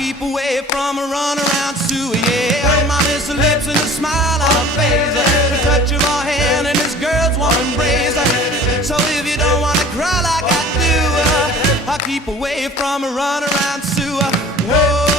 keep away from a runaround Sue, yeah. I miss her lips and a smile on her face, the touch of her hand and this girl's warm embrace. So if you don't wanna cry like I do, I keep away from a runaround Sue. Whoa.